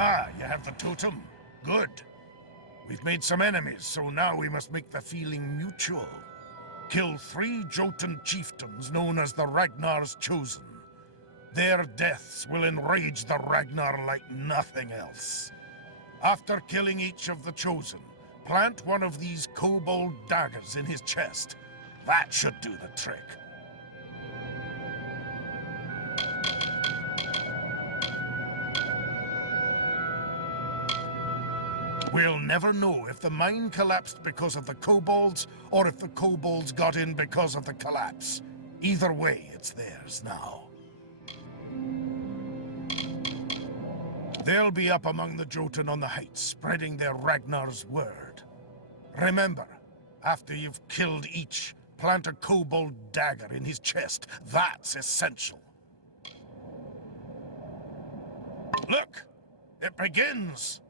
Ah, you have the totem? Good. We've made some enemies, so now we must make the feeling mutual. Kill 3 Jotun chieftains known as the Ragnar's Chosen. Their deaths will enrage the Ragnar like nothing else. After killing each of the Chosen, plant one of these kobold daggers in his chest. That should do the trick. We'll never know if the mine collapsed because of the kobolds, or if the kobolds got in because of the collapse. Either way, it's theirs now. They'll be up among the Jotun on the heights, spreading their Ragnar's word. Remember, after you've killed each, plant a kobold dagger in his chest. That's essential. Look! It begins!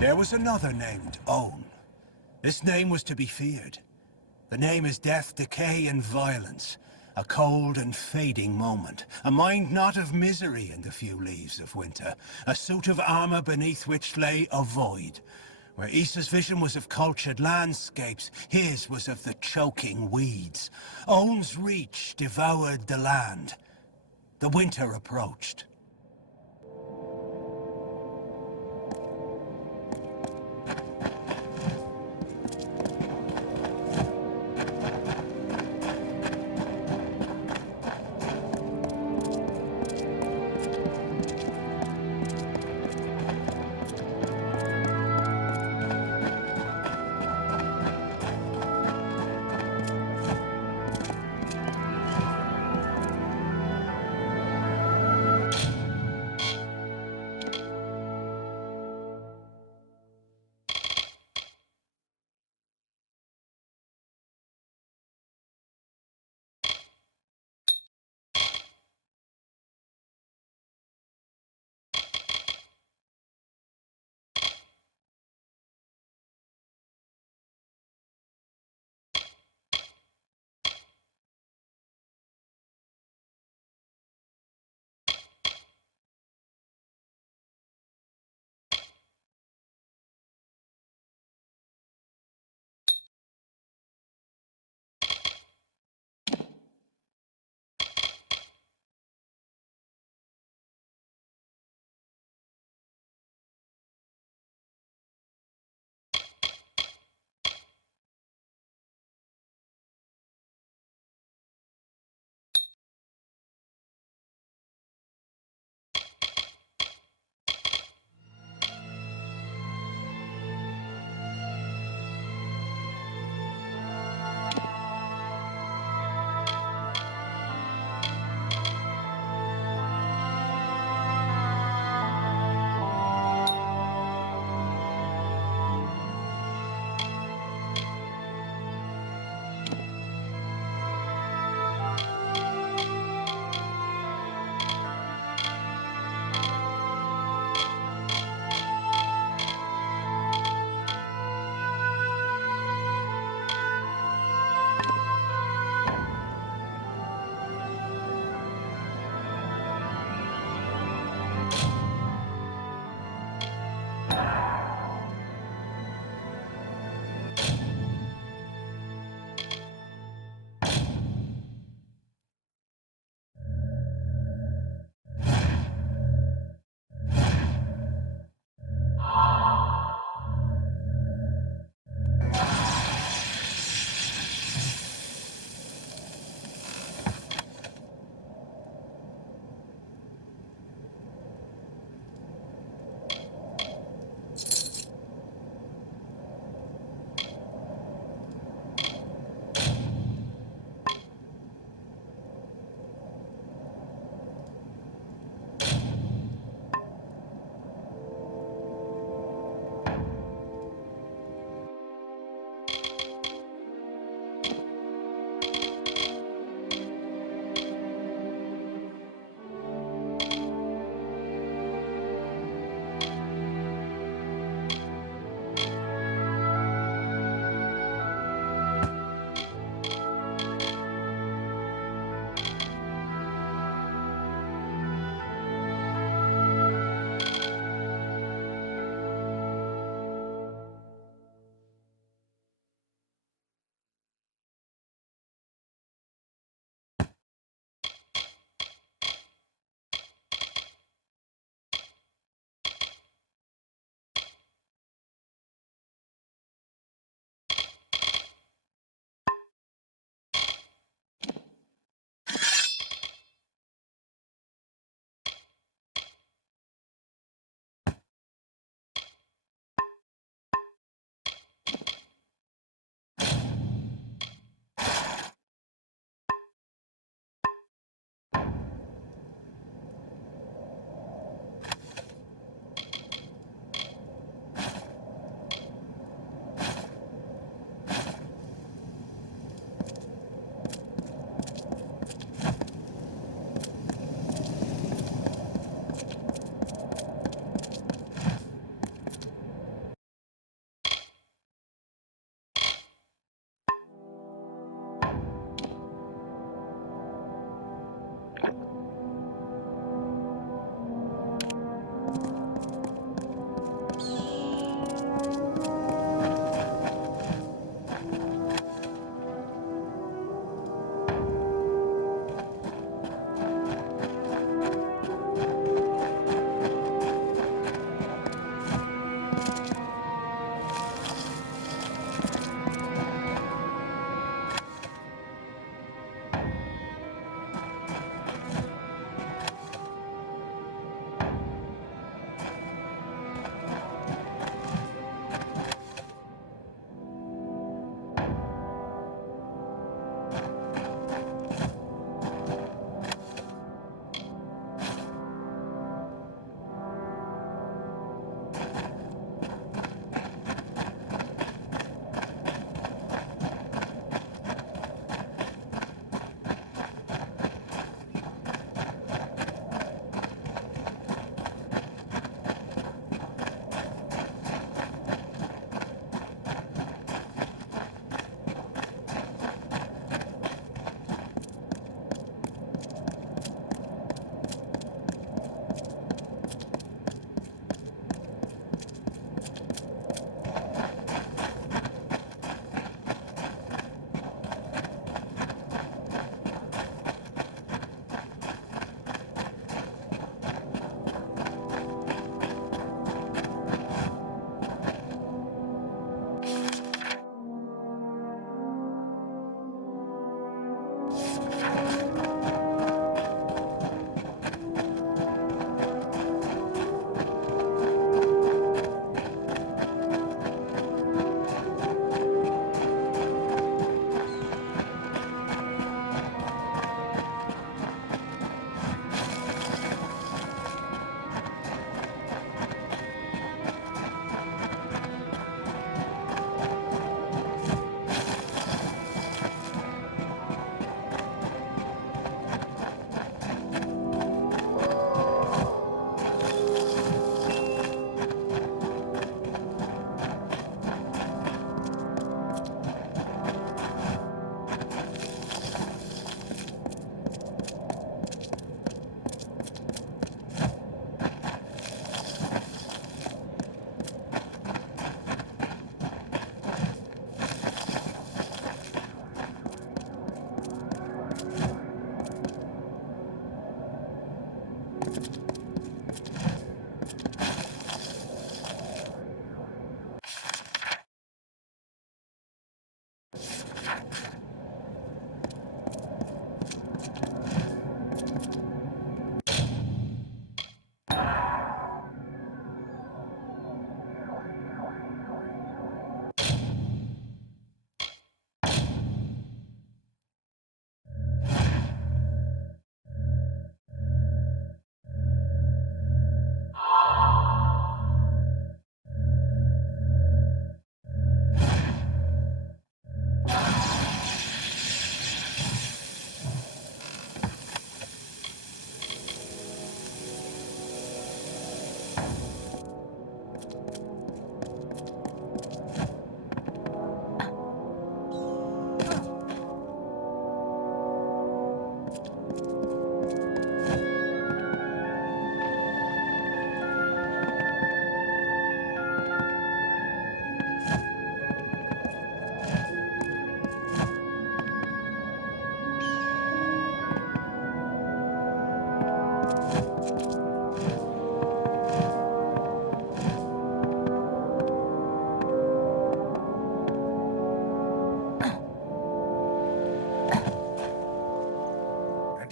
There was another named Own. This name was to be feared. The name is death, decay, and violence. A cold and fading moment. A mind not of misery in the few leaves of winter. A suit of armor beneath which lay a void. Where Issa's vision was of cultured landscapes, his was of the choking weeds. Own's reach devoured the land. The winter approached.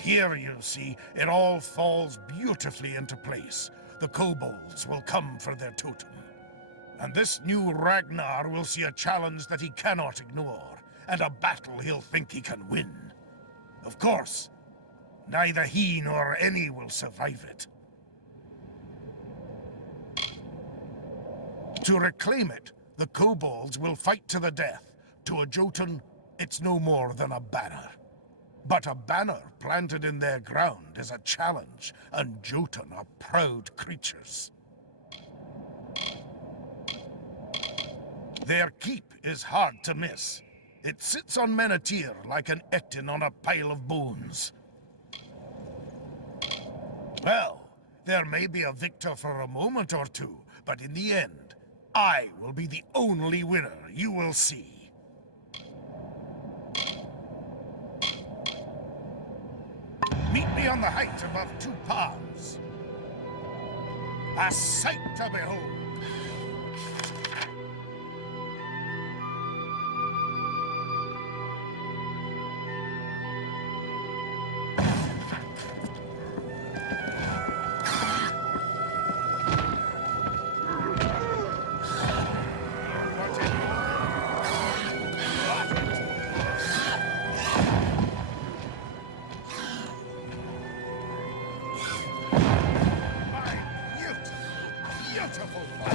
Here, you see, it all falls beautifully into place. The kobolds will come for their totem. And this new Ragnar will see a challenge that he cannot ignore, and a battle he'll think he can win. Of course, neither he nor any will survive it. To reclaim it, the kobolds will fight to the death. To a Jotun, it's no more than a banner. But a banner planted in their ground is a challenge, and Jotun are proud creatures. Their keep is hard to miss. It sits on Menethir like an Etin on a pile of bones. Well, there may be a victor for a moment or two, but in the end, I will be the only winner you will see. Meet me on the height above 2 palms. A sight to behold. Beautiful.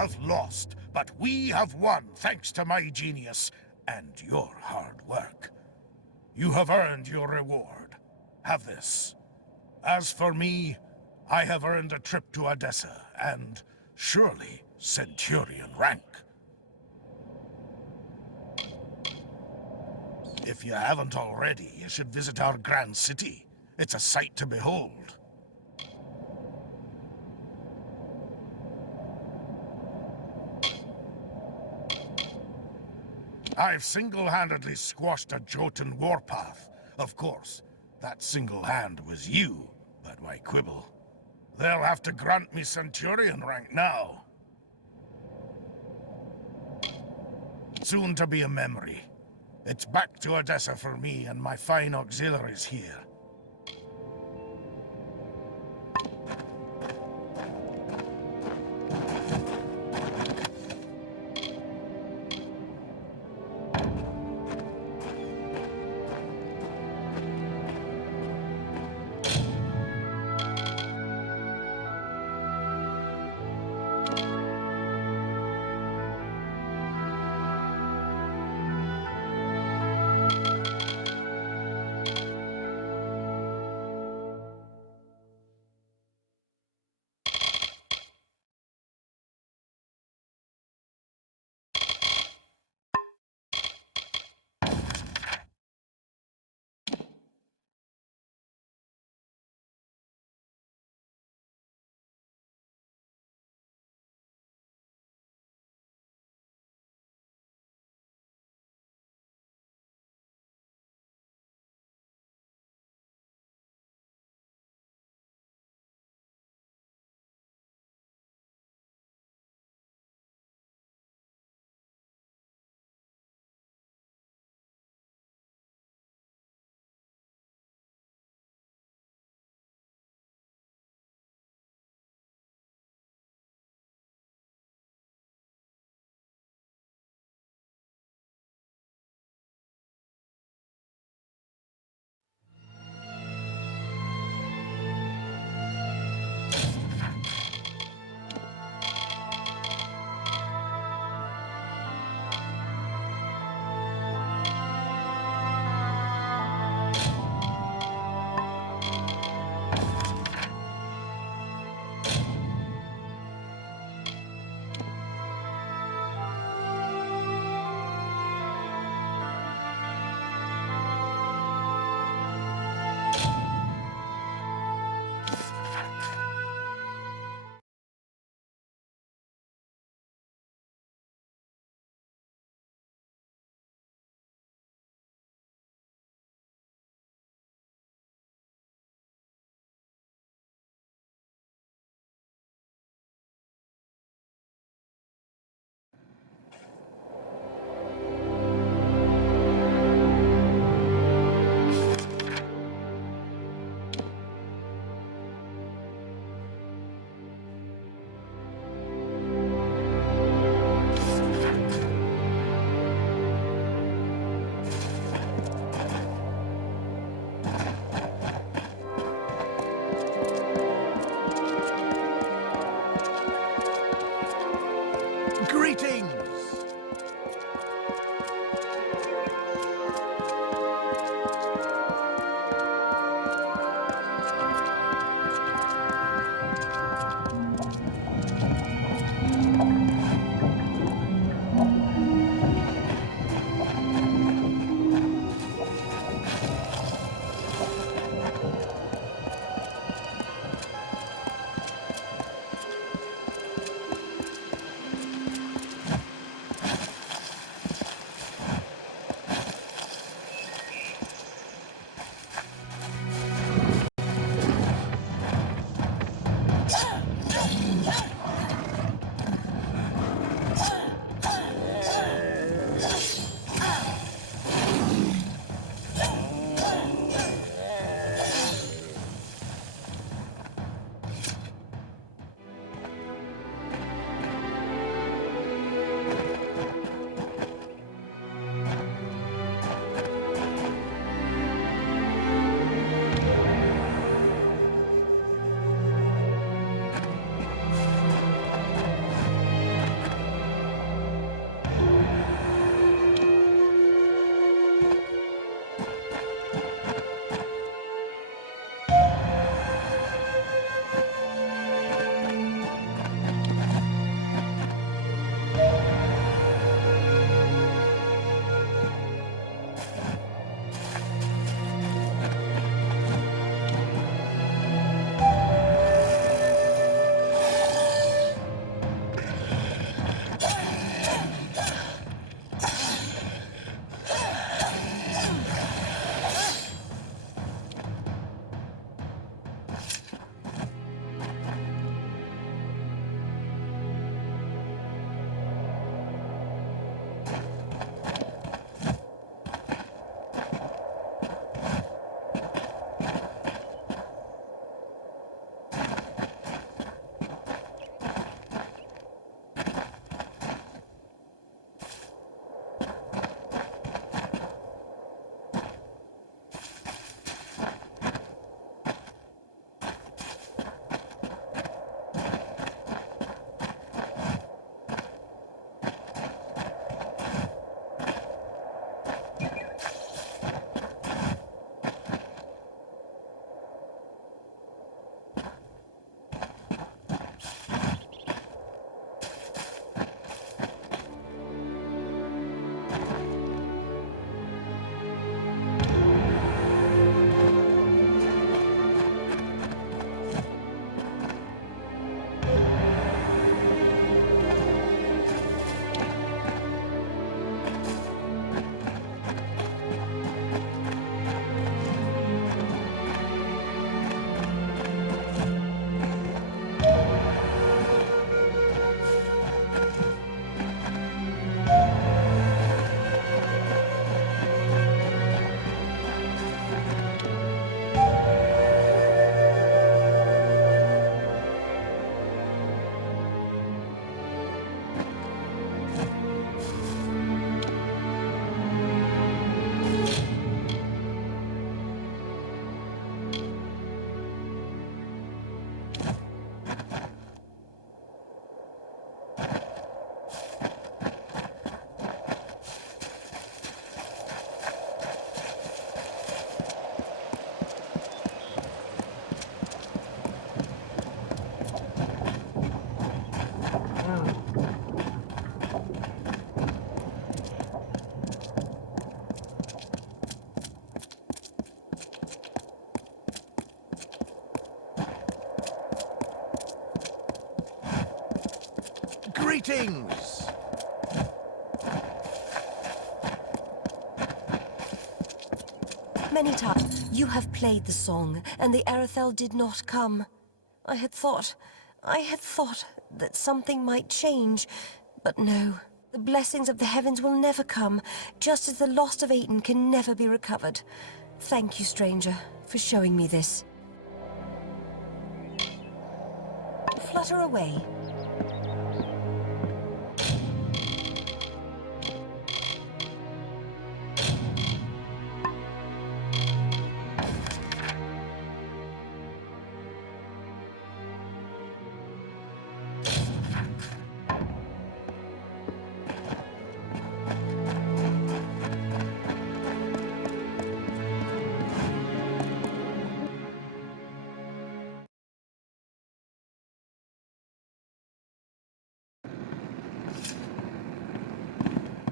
have lost, but we have won thanks to my genius and your hard work. You have earned your reward. Have this. As for me, I have earned a trip to Odessa and, surely, Centurion rank. If you haven't already, you should visit our grand city. It's a sight to behold. I've single-handedly squashed a Jotun warpath. Of course, that single hand was you, but why quibble? They'll have to grant me Centurion rank now. Soon to be a memory. It's back to Odessa for me and my fine auxiliaries here. Greetings! Greetings! Many times you have played the song, and the Arethel did not come. I had thought that something might change, but no. The blessings of the heavens will never come, just as the lost of Aten can never be recovered. Thank you, stranger, for showing me this. Flutter away.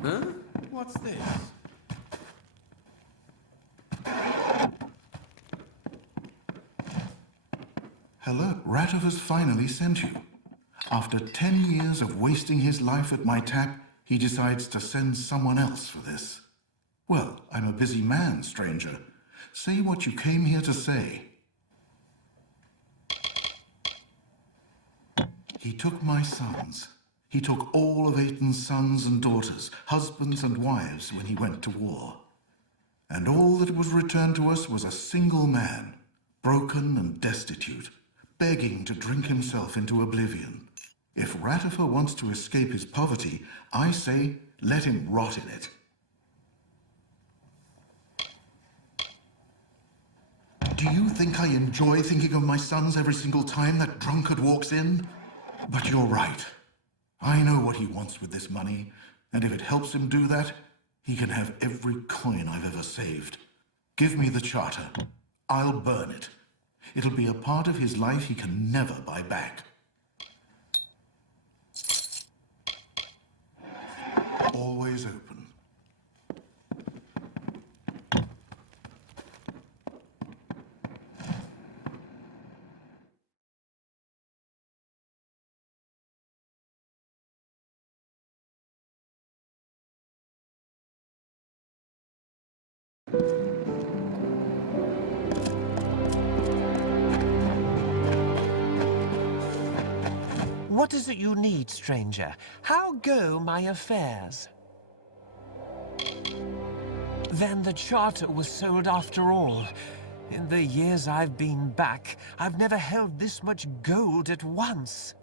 Huh? What's this? Hello, Ratov has finally sent you. After 10 years of wasting his life at my tap, he decides to send someone else for this. Well, I'm a busy man, stranger. Say what you came here to say. He took my sons. He took all of Aten's sons and daughters, husbands and wives, when he went to war. And all that was returned to us was a single man, broken and destitute, begging to drink himself into oblivion. If Ratifer wants to escape his poverty, I say, let him rot in it. Do you think I enjoy thinking of my sons every single time that drunkard walks in? But you're right. I know what he wants with this money, and if it helps him do that, He can have every coin I've ever saved. Give me the charter. I'll burn it. It'll be a part of his life he can never buy back. Always open. What is it you need, stranger? How go my affairs? Then the charter was sold after all. In the years I've been back, I've never held this much gold at once.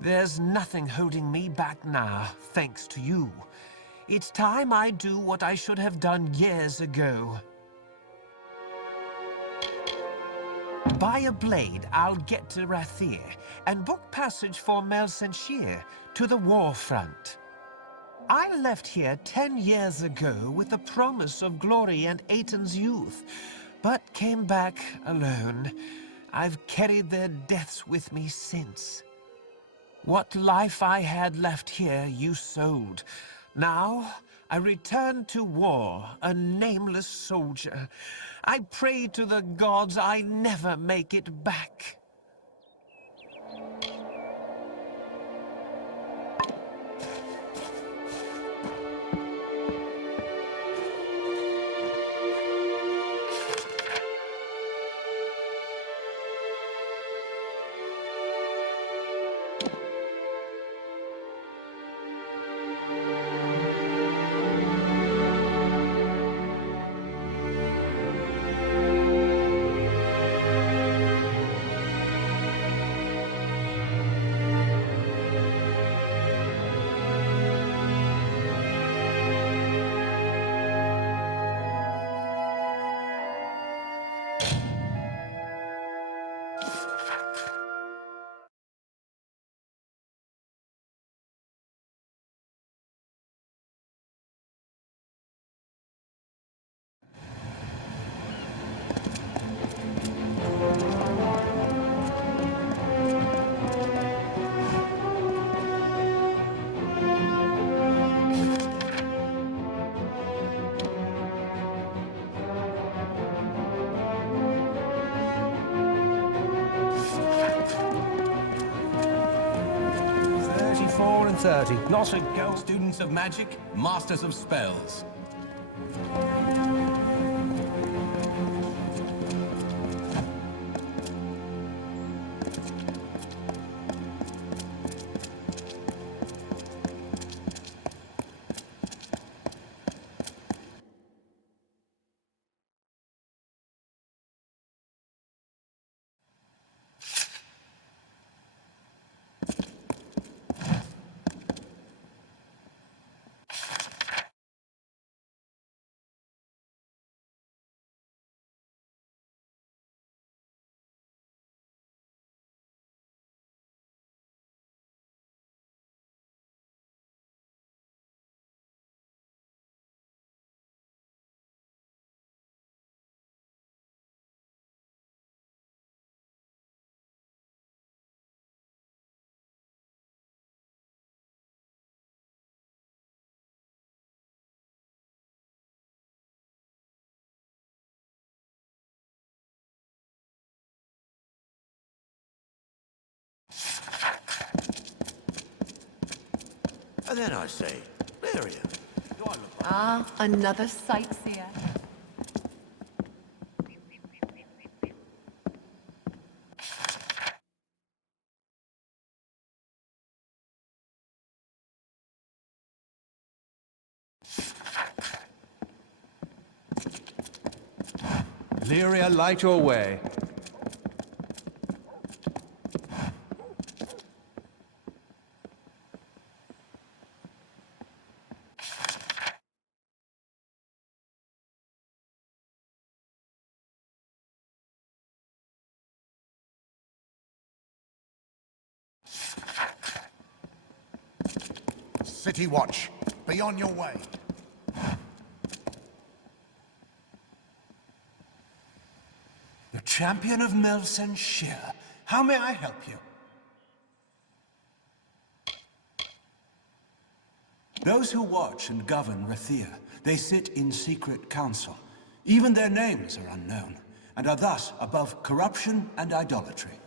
There's nothing holding me back now, thanks to you. It's time I do what I should have done years ago. Buy a blade, I'll get to Rathir, and book passage for Melsenshire to the war front. I left here 10 years ago with the promise of glory and Aiton's youth, but came back alone. I've carried their deaths with me since. What life I had left here you sold. Now I return to war, a nameless soldier. I pray to the gods I never make it back. And 30. Not a go. Students of magic, masters of spells. And then I say, Miriam, do I look like... Ah, another sightseer. Lyria, light your way. City Watch, be on your way. champion of Melsenshire. How may I help you? Those who watch and govern Rathir, they sit in secret council. Even their names are unknown, and are thus above corruption and idolatry.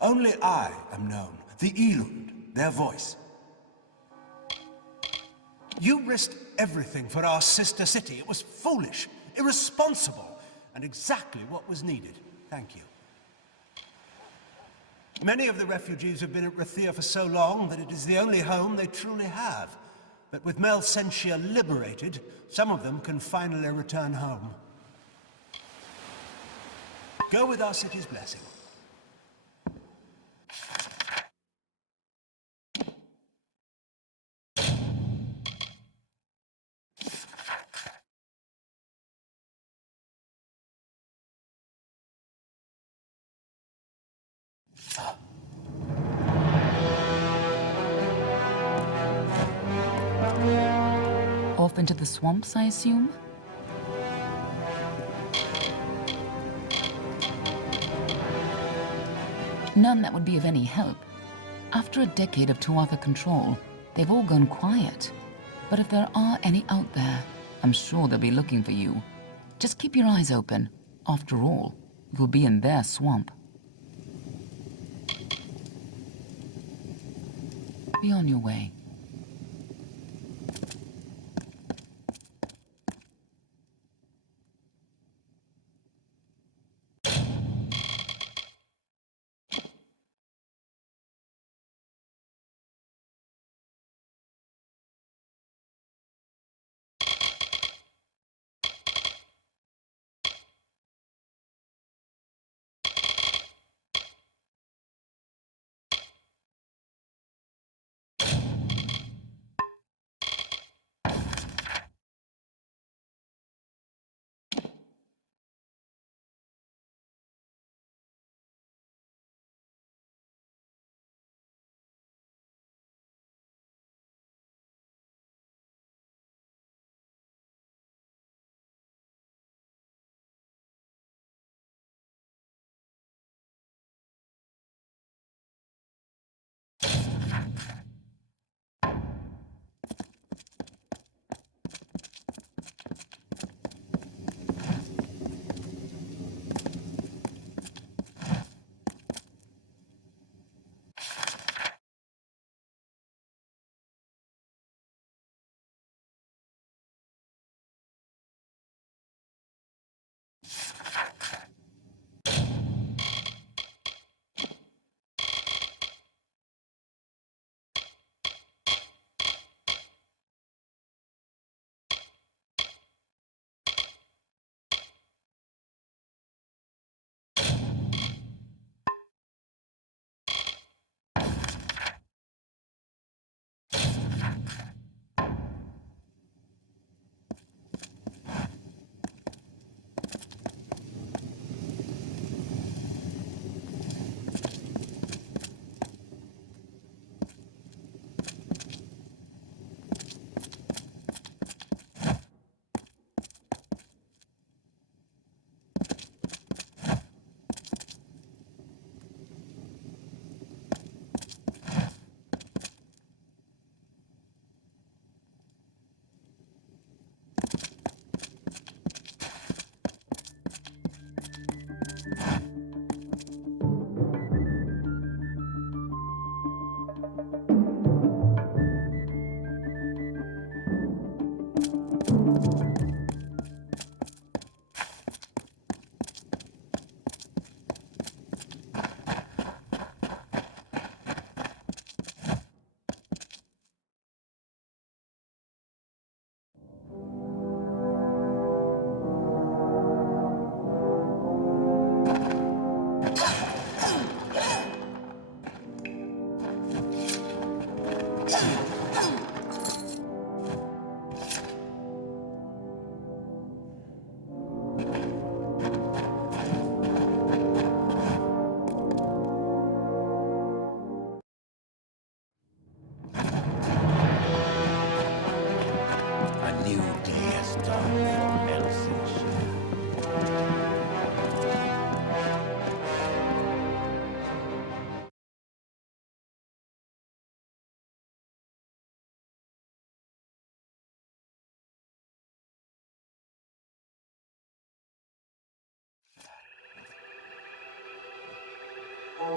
Only I am known, the Elund, their voice. You risked everything for our sister city. It was foolish, irresponsible, and exactly what was needed. Thank you. Many of the refugees have been at Rathir for so long that it is the only home they truly have. But with Melsenshire liberated, some of them can finally return home. Go with our city's blessing. Off into the swamps, I assume? None that would be of any help. After a decade of Tuatha control, they've all gone quiet. But if there are any out there, I'm sure they'll be looking for you. Just keep your eyes open. After all, you'll be in their swamp. Be on your way.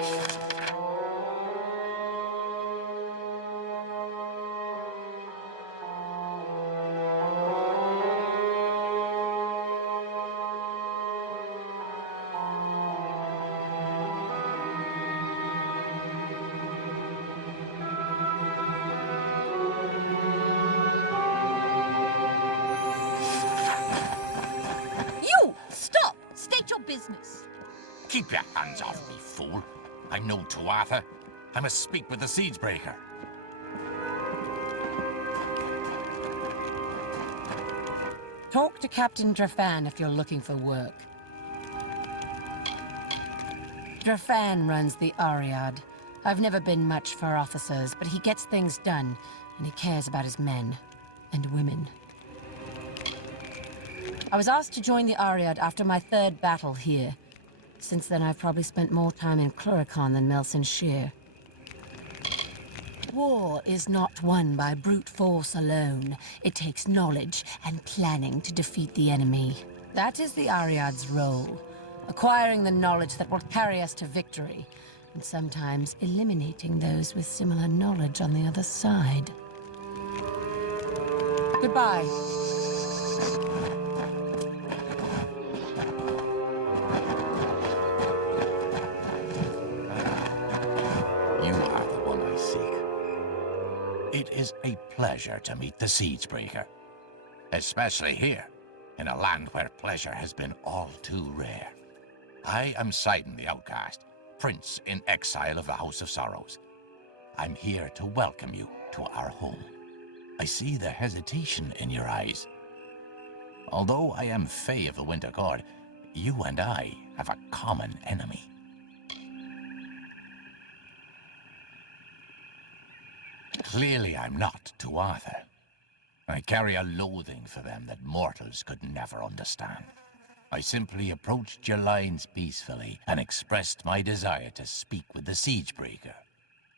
You! Stop! State your business. Keep your hands off me, fool. I'm no Tuatha. I must speak with the Siegebreaker. Talk to Captain Drafan if you're looking for work. Drafan runs the Ariad. I've never been much for officers, but he gets things done, and he cares about his men and women. I was asked to join the Ariad after my third battle here. Since then, I've probably spent more time in Cluricon than Melson Shear. War is not won by brute force alone. It takes knowledge and planning to defeat the enemy. That is the Ariad's role, acquiring the knowledge that will carry us to victory, and sometimes eliminating those with similar knowledge on the other side. Goodbye. You are the one I seek. It is a pleasure to meet the Siegebreaker. Especially here, in a land where pleasure has been all too rare. I am Sidon the Outcast, Prince in exile of the House of Sorrows. I'm here to welcome you to our home. I see the hesitation in your eyes. Although I am Fae of the Winter Court, you and I have a common enemy. Clearly I'm not Tuatha. I carry a loathing for them that mortals could never understand. I simply approached your lines peacefully and expressed my desire to speak with the Siegebreaker.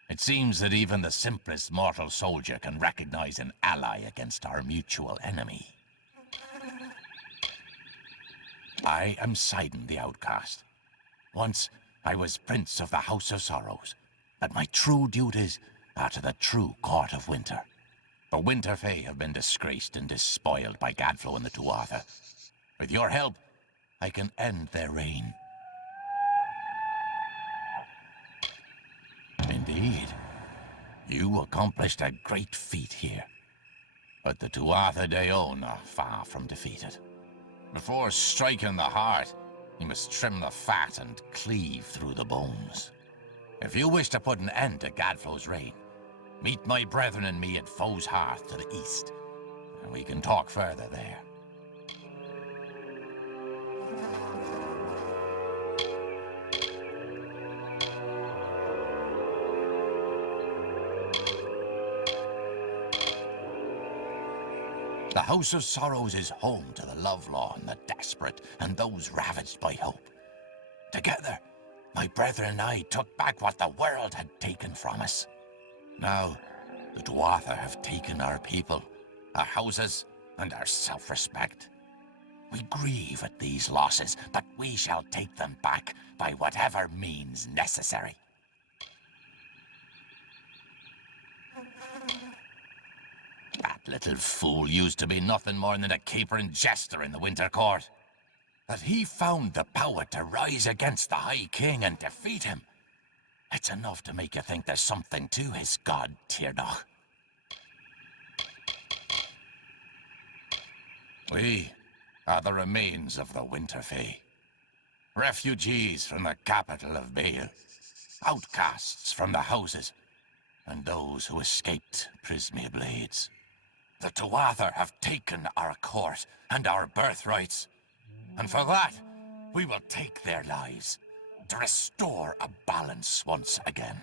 It seems that even the simplest mortal soldier can recognize an ally against our mutual enemy. I am Sidon the Outcast. Once I was Prince of the House of Sorrows, but my true duties are to the true Court of Winter. The Winter Fae have been disgraced and despoiled by Gadflo and the Tuatha. With your help, I can end their reign. Indeed, you accomplished a great feat here. But the Tuatha Deon are far from defeated. Before striking the heart, you must trim the fat and cleave through the bones. If you wish to put an end to Gadflo's reign, meet my brethren and me at Foe's Hearth to the east, and we can talk further there. The House of Sorrows is home to the lovelorn, the desperate, and those ravaged by hope. Together, my brethren and I took back what the world had taken from us. Now, the Tuatha have taken our people, our houses, and our self-respect. We grieve at these losses, but we shall take them back by whatever means necessary. That little fool used to be nothing more than a caper and jester in the Winter Court. That he found the power to rise against the High King and defeat him. It's enough to make you think there's something to his god, Tirnoch. We are the remains of the Winter Fae. Refugees from the capital of Bale. Outcasts from the houses. And those who escaped Prismia Blades. The Tuatha have taken our court and our birthrights. And for that, we will take their lives to restore a balance once again.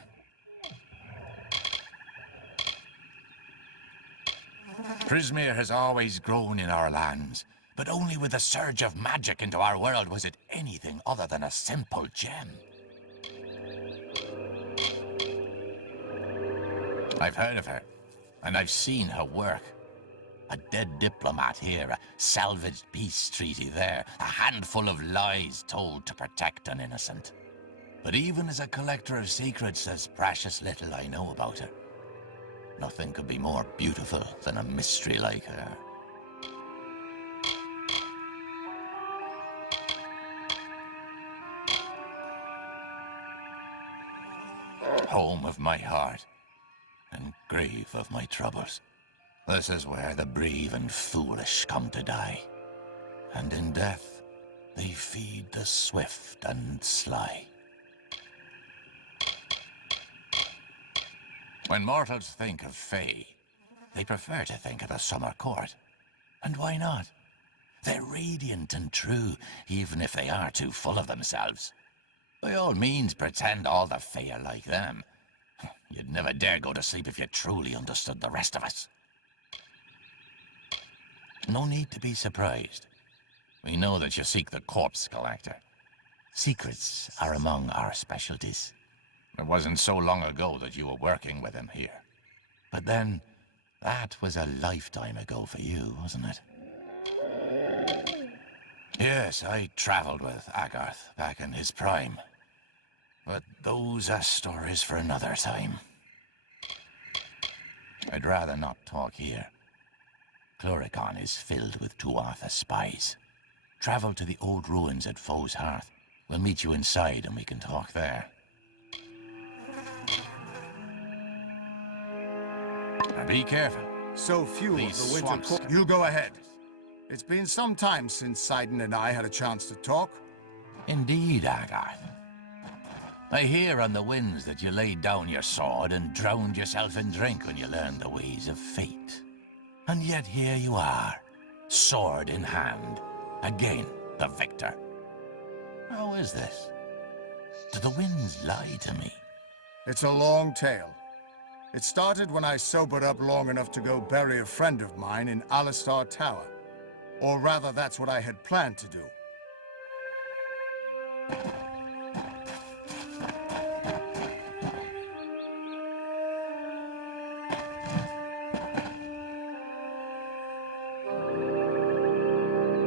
Prismia has always grown in our lands, but only with the surge of magic into our world was it anything other than a simple gem. I've heard of her, and I've seen her work. A dead diplomat here, a salvaged peace treaty there, a handful of lies told to protect an innocent. But even as a collector of secrets, there's precious little I know about her. Nothing could be more beautiful than a mystery like her. Home of my heart, and grave of my troubles. This is where the brave and foolish come to die. And in death, they feed the swift and sly. When mortals think of Fae, they prefer to think of the summer court. And why not? They're radiant and true, even if they are too full of themselves. By all means, pretend all the Fae are like them. You'd never dare go to sleep if you truly understood the rest of us. No need to be surprised. We know that you seek the corpse collector. Secrets are among our specialties. It wasn't so long ago that you were working with him here. But then, that was a lifetime ago for you, wasn't it? Yes, I traveled with Agarth back in his prime. But those are stories for another time. I'd rather not talk here. Cloricon is filled with Tuatha spies. Travel to the old ruins at Foe's Hearth. We'll meet you inside and we can talk there. Now be careful. So few These of the winter swamps. You go ahead. It's been some time since Sidon and I had a chance to talk. Indeed, Agarth. I hear on the winds that you laid down your sword and drowned yourself in drink when you learned the ways of fate. And yet here you are, sword in hand, again the victor. How is this? Do the winds lie to me? It's a long tale. It started when I sobered up long enough to go bury a friend of mine in Alistar Tower. Or rather, that's what I had planned to do.